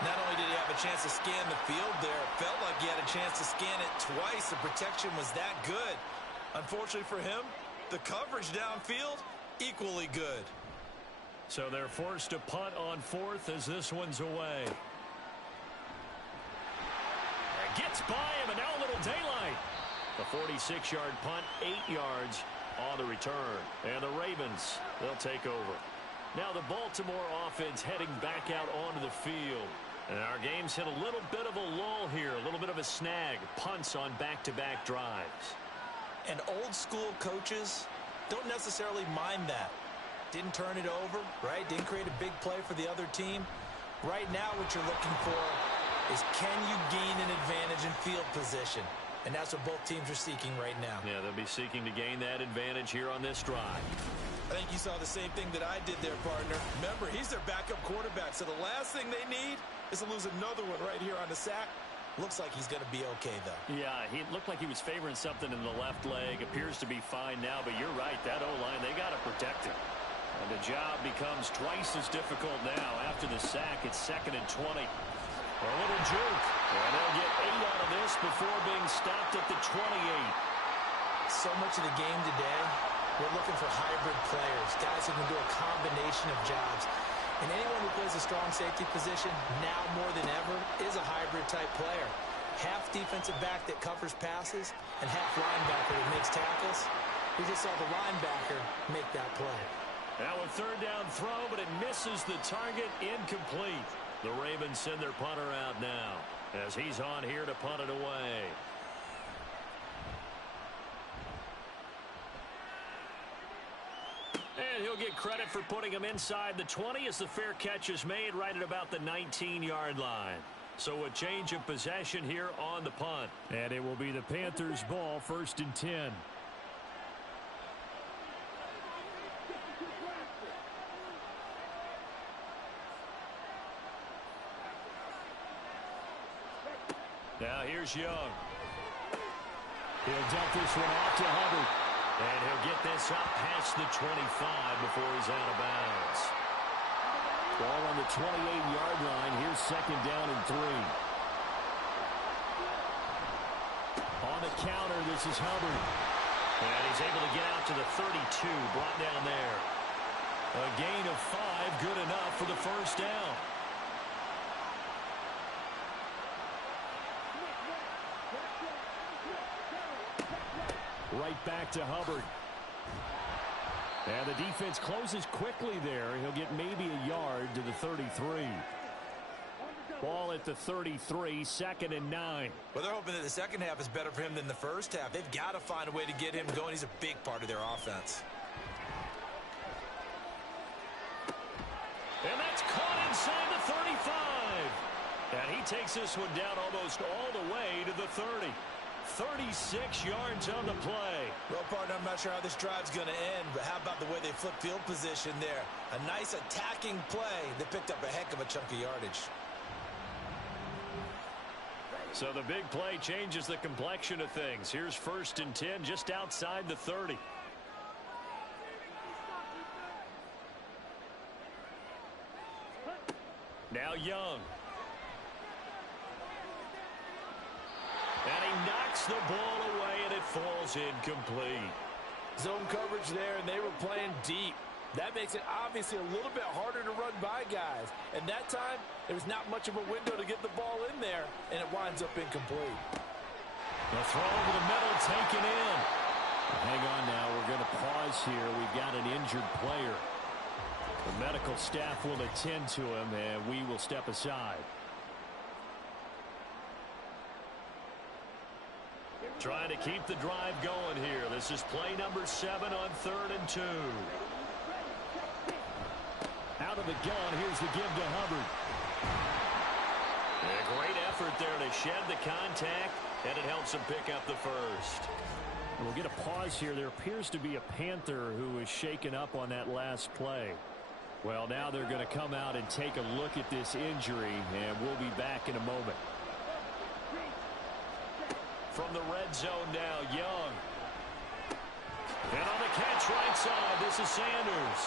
Not only did he have a chance to scan the field there, it felt like he had a chance to scan it twice. The protection was that good. Unfortunately for him, the coverage downfield, equally good. So they're forced to punt on 4th as this one's away. And gets by him, and now a little daylight. The 46-yard punt, 8 yards on the return. And the Ravens, they'll take over. Now the Baltimore offense heading back out onto the field. And our game's hit a little bit of a lull here, a little bit of a snag. Punts on back-to-back drives. And old-school coaches don't necessarily mind that. Didn't turn it over, right? Didn't create a big play for the other team. Right now what you're looking for is can you gain an advantage in field position? And that's what both teams are seeking right now. Yeah, they'll be seeking to gain that advantage here on this drive. I think you saw the same thing that I did there, partner. Remember, he's their backup quarterback, so the last thing they need is to lose another one right here on the sack. Looks like he's going to be okay, though. Yeah, he looked like he was favoring something in the left leg. Appears to be fine now, but you're right. That O-line, they got to protect him. And the job becomes twice as difficult now. After the sack, it's 2nd and 20. A little juke. And they'll get 8 out of this before being stopped at the 28. So much of the game today, we're looking for hybrid players, guys who can do a combination of jobs. And anyone who plays a strong safety position, now more than ever, is a hybrid-type player. Half defensive back that covers passes, and half linebacker that makes tackles. We just saw the linebacker make that play. Now a 3rd down throw, but it misses the target, incomplete. The Ravens send their punter out now as he's on here to punt it away. And he'll get credit for putting him inside the 20 as the fair catch is made right at about the 19-yard line. So a change of possession here on the punt. And it will be the Panthers' ball, 1st and 10. Now here's Young. He'll dump this one off to Hubbard. And he'll get this up past the 25 before he's out of bounds. Ball on the 28-yard line. Here's 2nd down and 3. the counter. This is Hubbard. And he's able to get out to the 32, brought down there. A gain of 5, good enough for the first down. Right back to Hubbard. And the defense closes quickly there. He'll get maybe a yard to the 33. Ball at the 33, 2nd and 9. Well, they're hoping that the second half is better for him than the first half. They've got to find a way to get him going. He's a big part of their offense. And that's caught inside the 35. And he takes this one down almost all the way to the 30. 36 yards on the play. Well, partner, I'm not sure how this drive's going to end, but how about the way they flip field position there? A nice attacking play that picked up a heck of a chunk of yardage. So the big play changes the complexion of things. Here's 1st and 10 just outside the 30. Now Young. And he knocks the ball away, and it falls incomplete. Zone coverage there, and they were playing deep. That makes it obviously a little bit harder to run by guys. And that time, there was not much of a window to get the ball in there, and it winds up incomplete. The throw over the middle, taken in. Hang on now. We're going to pause here. We've got an injured player. The medical staff will attend to him, and we will step aside. Trying to keep the drive going here. This is play number 7 on 3rd and 2. Out of the gun, here's the give to Hubbard. A great effort there to shed the contact, and it helps him pick up the first. We'll get a pause here. There appears to be a Panther who is shaken up on that last play. Well, now they're going to come out and take a look at this injury, and we'll be back in a moment. From the red zone now, Young. And on the catch right side, this is Sanders.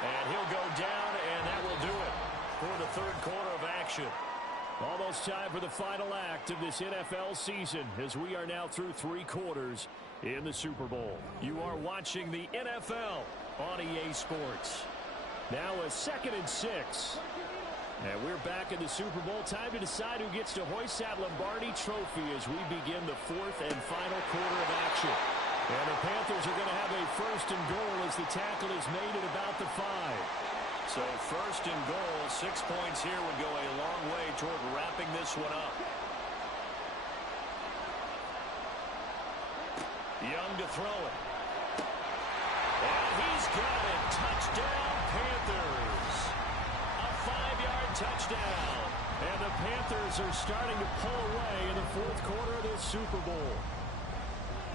And he'll go down, and that will do it for the 3rd quarter of action. Almost time for the final act of this NFL season as we are now through 3 quarters in the Super Bowl. You are watching the NFL on EA Sports. Now a 2nd and 6. And we're back in the Super Bowl. Time to decide who gets to hoist that Lombardi trophy as we begin the 4th and final quarter of action. And the Panthers are going to have a 1st and goal as the tackle is made at about the 5. So 1st and goal, 6 points here would go a long way toward wrapping this one up. Young to throw it. And he's got it. Touchdown, Panthers. A 5-yard touchdown. And the Panthers are starting to pull away in the 4th quarter of this Super Bowl.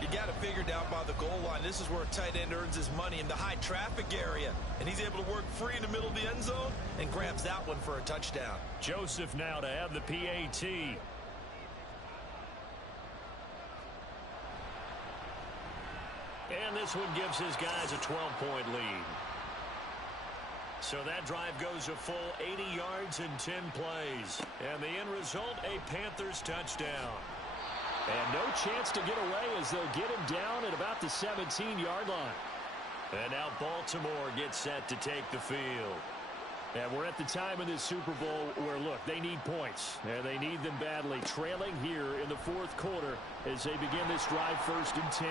You got to figure down by the goal line. This is where a tight end earns his money in the high traffic area. And he's able to work free in the middle of the end zone and grabs that one for a touchdown. Joseph now to have the PAT. And this one gives his guys a 12-point lead. So that drive goes a full 80 yards in 10 plays. And the end result, a Panthers touchdown. And no chance to get away as they'll get him down at about the 17-yard line. And now Baltimore gets set to take the field. And we're at the time in this Super Bowl where, look, they need points. And they need them badly. Trailing here in the 4th quarter as they begin this drive 1st and 10.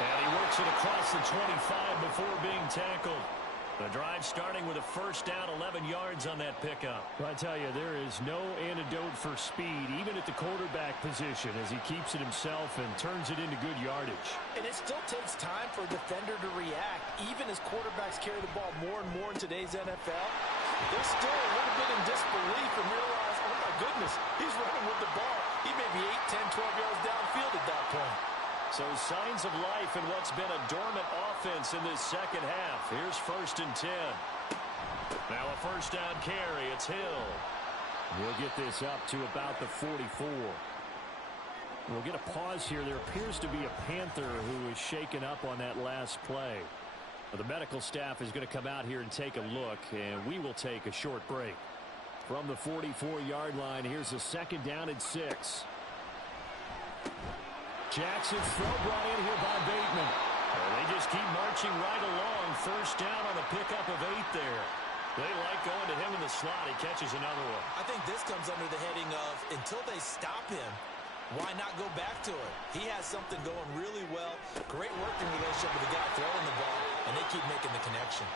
And he works it across the 25 before being tackled. The drive starting with a first down, 11 yards on that pickup. I tell you, there is no antidote for speed, even at the quarterback position, as he keeps it himself and turns it into good yardage. And it still takes time for a defender to react, even as quarterbacks carry the ball more and more in today's NFL. They're still a little bit in disbelief and realize, oh my goodness, he's running with the ball. He may be 8, 10, 12 yards downfield at that point. So signs of life in what's been a dormant offense in this second half. Here's 1st and 10. Now a first down carry. It's Hill. We'll get this up to about the 44. We'll get a pause here. There appears to be a Panther who is shaken up on that last play. The medical staff is going to come out here and take a look, and we will take a short break. From the 44-yard line, here's a 2nd down and 6. Jackson's throw brought in here by Bateman. They just keep marching right along. First down on a pickup of 8 there. They like going to him in the slot. He catches another one. I think this comes under the heading of until they stop him, why not go back to it? He has something going really well. Great working relationship with the guy throwing the ball, and they keep making the connection.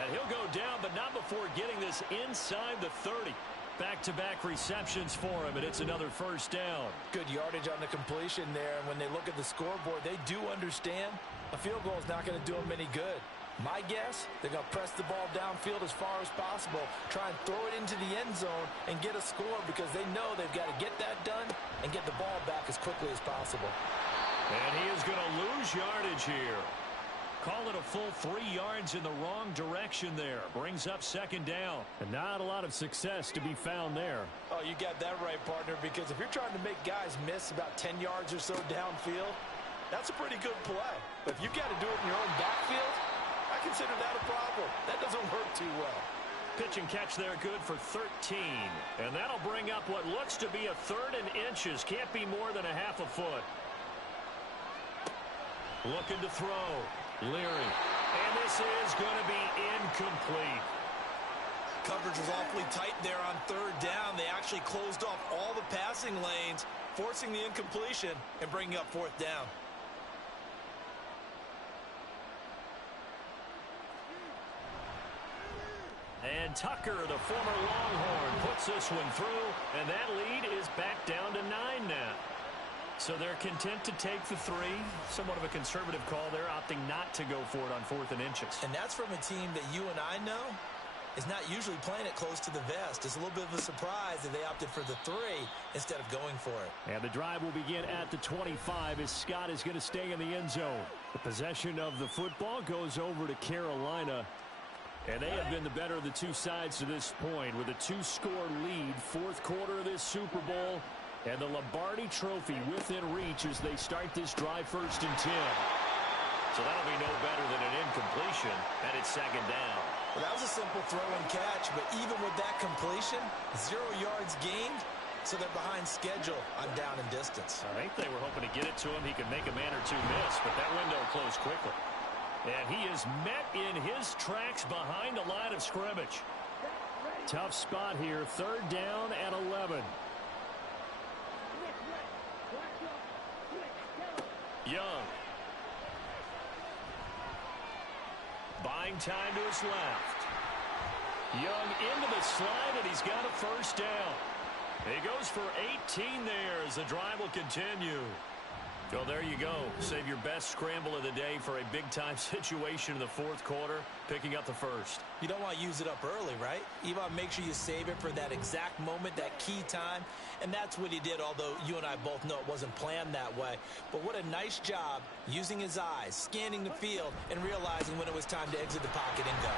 And he'll go down, but not before getting this inside the 30. Back-to-back receptions for him, and it's another first down. Good yardage on the completion there, and when they look at the scoreboard, they do understand a field goal is not going to do them any good. My guess, they're going to press the ball downfield as far as possible, try and throw it into the end zone and get a score because they know they've got to get that done and get the ball back as quickly as possible. And he is going to lose yardage here. Call it a full 3 yards in the wrong direction there. Brings up second down. And not a lot of success to be found there. Oh, you got that right, partner, because if you're trying to make guys miss about 10 yards or so downfield, that's a pretty good play. But if you've got to do it in your own backfield, I consider that a problem. That doesn't work too well. Pitch and catch there, good for 13. And that'll bring up what looks to be a 3rd and inches. Can't be more than a half a foot. Looking to throw. Leary. And this is going to be incomplete. Coverage was awfully tight there on 3rd down. They actually closed off all the passing lanes, forcing the incompletion and bringing up 4th down. And Tucker, the former Longhorn, puts this one through, and that lead is back down to 9 now. So they're content to take the 3. Somewhat of a conservative call there, opting not to go for it on 4th and inches. And that's from a team that you and I know is not usually playing it close to the vest. It's a little bit of a surprise that they opted for the 3 instead of going for it. And the drive will begin at the 25 as Scott is going to stay in the end zone. The possession of the football goes over to Carolina. And they have been the better of the two sides to this point with a 2-score lead. 4th quarter of this Super Bowl. And the Lombardi Trophy within reach as they start this drive 1st and 10. So that'll be no better than an incompletion, and it's 2nd down. Well, that was a simple throw and catch, but even with that completion, 0 yards gained, so they're behind schedule on down and distance. I think they were hoping to get it to him. He could make a man or two miss, but that window closed quickly. And he is met in his tracks behind the line of scrimmage. Tough spot here, 3rd down and 11. Young. Buying time to his left. Young into the slide, and he's got a 1st down. He goes for 18 there as the drive will continue. Well, there you go. Save your best scramble of the day for a big-time situation in the 4th quarter, picking up the 1st. You don't want to use it up early, right? You want to make sure you save it for that exact moment, that key time. And that's what he did, although you and I both know it wasn't planned that way. But what a nice job using his eyes, scanning the field, and realizing when it was time to exit the pocket and go.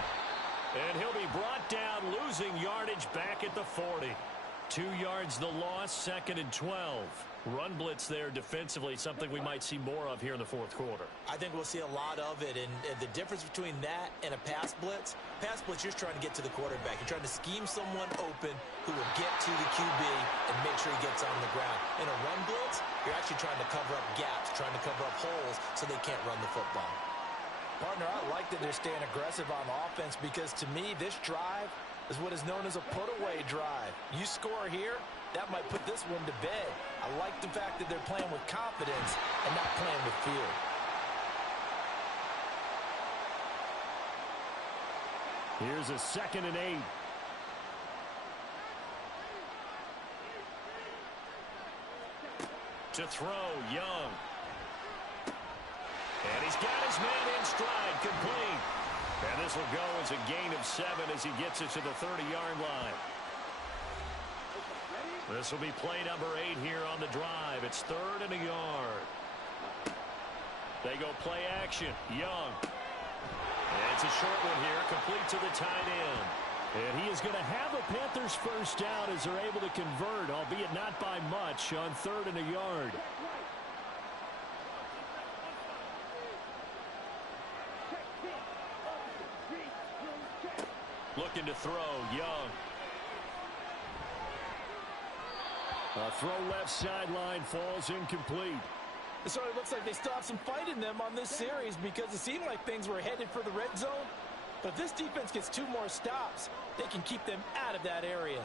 And he'll be brought down, losing yardage back at the 40. 2 yards the loss, 2nd and 12. Run blitz there defensively, something we might see more of here in the 4th quarter. I think we'll see a lot of it, and the difference between that and a pass blitz, you're trying to get to the quarterback. You're trying to scheme someone open who will get to the QB and make sure he gets on the ground. In a run blitz, you're actually trying to cover up gaps, trying to cover up holes so they can't run the football. Partner, I like that they're staying aggressive on offense because to me, this drive is what is known as a put-away drive. You score here, that might put this one to bed. I like the fact that they're playing with confidence and not playing with fear. Here's a 2nd and 8. To throw, Young. And he's got his man in stride, complete. And this will go as a gain of 7 as he gets it to the 30-yard line. This will be play number 8 here on the drive. It's 3rd and a yard. They go play action. Young. And it's a short one here, complete to the tight end. And he is going to have a Panthers 1st down as they're able to convert, albeit not by much, on 3rd and a yard. Looking to throw, Young. A throw left sideline falls incomplete. It sort of looks like they still have some fight in them on this series because it seemed like things were headed for the red zone. But if this defense gets 2 more stops, they can keep them out of that area.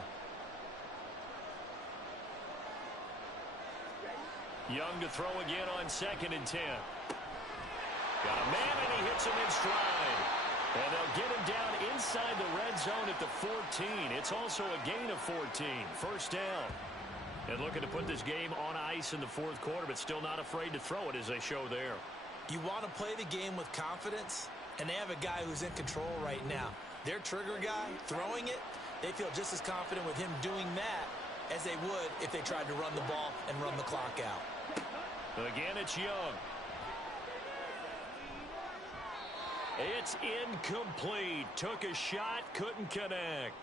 Young to throw again on 2nd and 10. Got a man, and he hits him in stride. And they'll get him down inside the red zone at the 14. It's also a gain of 14. First down. And looking to put this game on ice in the 4th quarter, but still not afraid to throw it as they show there. You want to play the game with confidence, and they have a guy who's in control right now. Their trigger guy, throwing it, they feel just as confident with him doing that as they would if they tried to run the ball and run the clock out. Again, it's Young. It's incomplete. Took a shot, couldn't connect.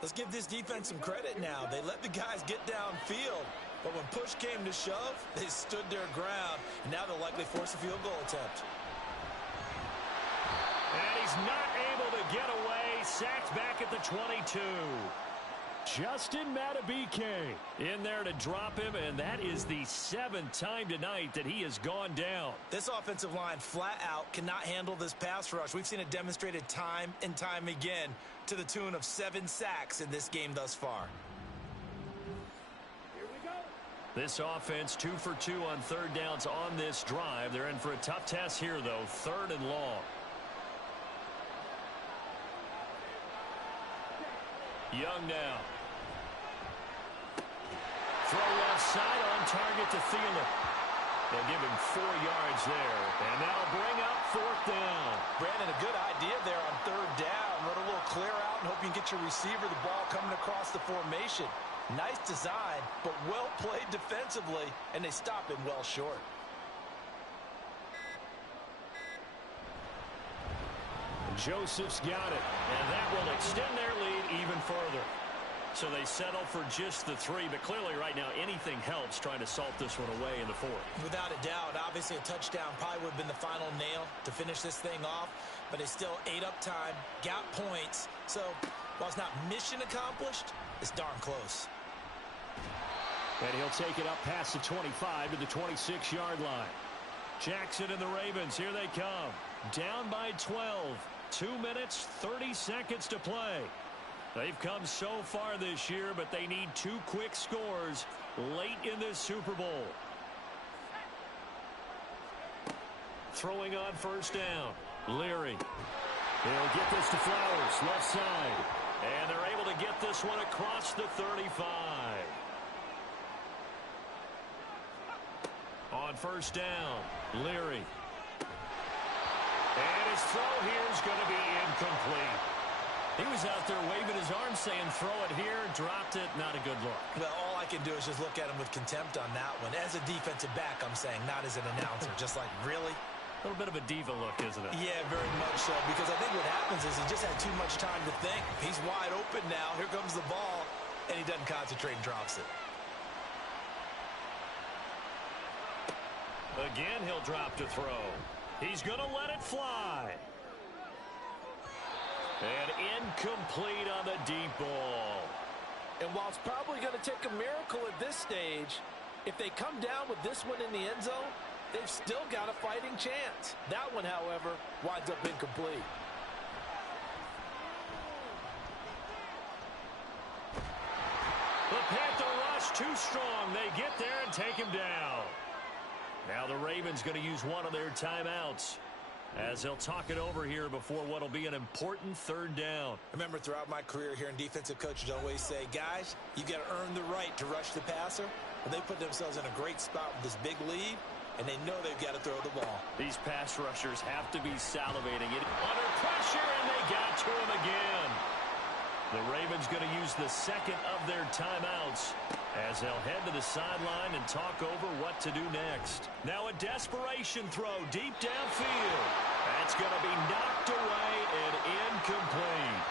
Let's give this defense some credit now. They let the guys get downfield, but when push came to shove, they stood their ground. And now they'll likely force a field goal attempt. And he's not able to get away. Sacked back at the 22. Justin Matabike in there to drop him, and that is the 7th time tonight that he has gone down. This offensive line flat out cannot handle this pass rush. We've seen it demonstrated time and time again to the tune of 7 sacks in this game thus far. This offense 2 for 2 on 3rd downs on this drive. They're in for a tough test here, though. 3rd and long. Young now. Throw left side on target to Thielen. They'll give him 4 yards there. And that'll bring up 4th down. Brandon, a good idea there on 3rd down. Run a little clear out and hope you can get your receiver the ball coming across the formation. Nice design, but well played defensively, and they stop him well short. Joseph's got it, and that will extend their lead even further. So they settle for just the 3, but clearly right now anything helps trying to salt this one away in the 4th. Without a doubt, obviously a touchdown probably would have been the final nail to finish this thing off, but it's still ate up time, got points. So while it's not mission accomplished, it's darn close. And he'll take it up past the 25 to the 26-yard line. Jackson and the Ravens, here they come. Down by 12. 2 minutes, 30 seconds to play. They've come so far this year, but they need 2 quick scores late in this Super Bowl. Throwing on 1st down. Leary. He'll get this to Flowers, left side. And they're able to get this one across the 35. On 1st down, Leary. And his throw here is going to be incomplete. He was out there waving his arms saying, throw it here, dropped it, not a good look. Well, all I can do is just look at him with contempt on that one. As a defensive back, I'm saying, not as an announcer. Just like, really? A little bit of a diva look, isn't it? Yeah, very much so, because I think what happens is he just had too much time to think. He's wide open now. Here comes the ball, and he doesn't concentrate and drops it. Again, he'll drop to throw. He's going to let it fly. And incomplete on the deep ball. And while it's probably going to take a miracle at this stage, if they come down with this one in the end zone, they've still got a fighting chance. That one, however, winds up incomplete. The Panther rush too strong. They get there and take him down. Now the Ravens going to use one of their timeouts as they'll talk it over here before what will be an important 3rd down. Remember, throughout my career here in defensive coaches always say, guys, you got to earn the right to rush the passer. Well, they put themselves in a great spot with this big lead, and they know they've got to throw the ball. These pass rushers have to be salivating it under pressure, and they got to him again. The Ravens going to use the 2nd of their timeouts as they'll head to the sideline and talk over what to do next. Now a desperation throw deep downfield. That's going to be knocked away and incomplete.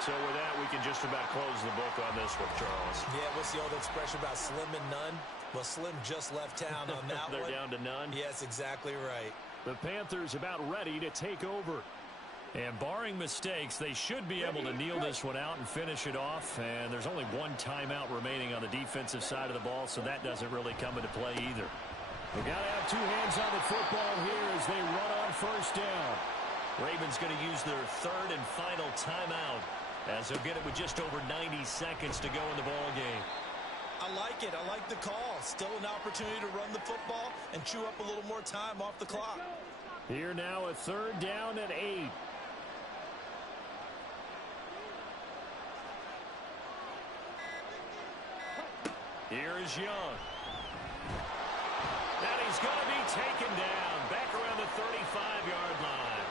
So with that, we can just about close the book on this one, Charles. Yeah, what's the old expression about slim and none? Well, Slim just left town on that They're one. down to none. Yes, exactly right. The Panthers about ready to take over. And barring mistakes, they should be able to kneel this one out and finish it off. And there's only one timeout remaining on the defensive side of the ball, so that doesn't really come into play either. They got to have two hands on the football here as they run on first down. Ravens going to use their third and final timeout as they'll get it with just over 90 seconds to go in the ball game. I like it. I like the call. Still an opportunity to run the football and chew up a little more time off the clock. Here now a third down and 8. Here is Young. And he's going to be taken down back around the 35-yard line.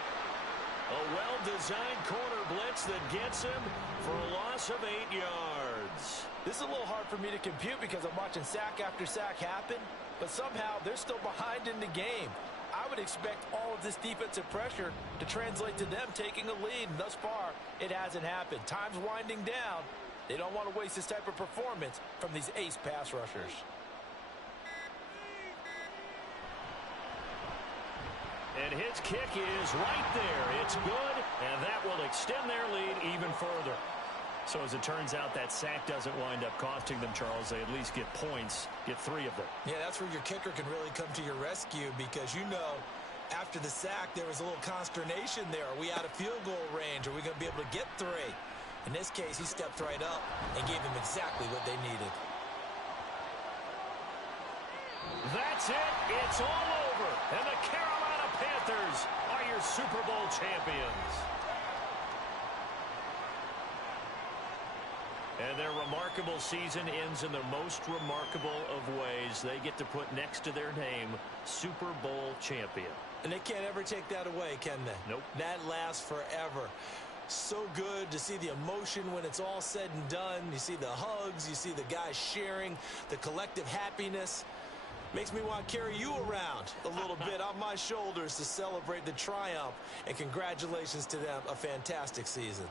A well-designed corner blitz that gets him for a loss of 8 yards. This is a little hard for me to compute because I'm watching sack after sack happen, but somehow they're still behind in the game. I would expect all of this defensive pressure to translate to them taking a lead, and thus far, it hasn't happened. Time's winding down. They don't want to waste this type of performance from these ace pass rushers. And his kick is right there. It's good, and that will extend their lead even further. So as it turns out, that sack doesn't wind up costing them, Charles. They at least get points, get 3 of them. Yeah, that's where your kicker can really come to your rescue because, you know, after the sack, there was a little consternation there. Are we out of field goal range? Are we going to be able to get 3? In this case, he stepped right up and gave them exactly what they needed. That's it. It's all over. And the Carolina Panthers are your Super Bowl champions. And their remarkable season ends in the most remarkable of ways. They get to put next to their name, Super Bowl champion. And they can't ever take that away, can they? Nope. That lasts forever. So good to see the emotion when it's all said and done. You see the hugs. You see the guys sharing, the collective happiness. Makes me want to carry you around a little bit on my shoulders to celebrate the triumph. And congratulations to them. A fantastic season.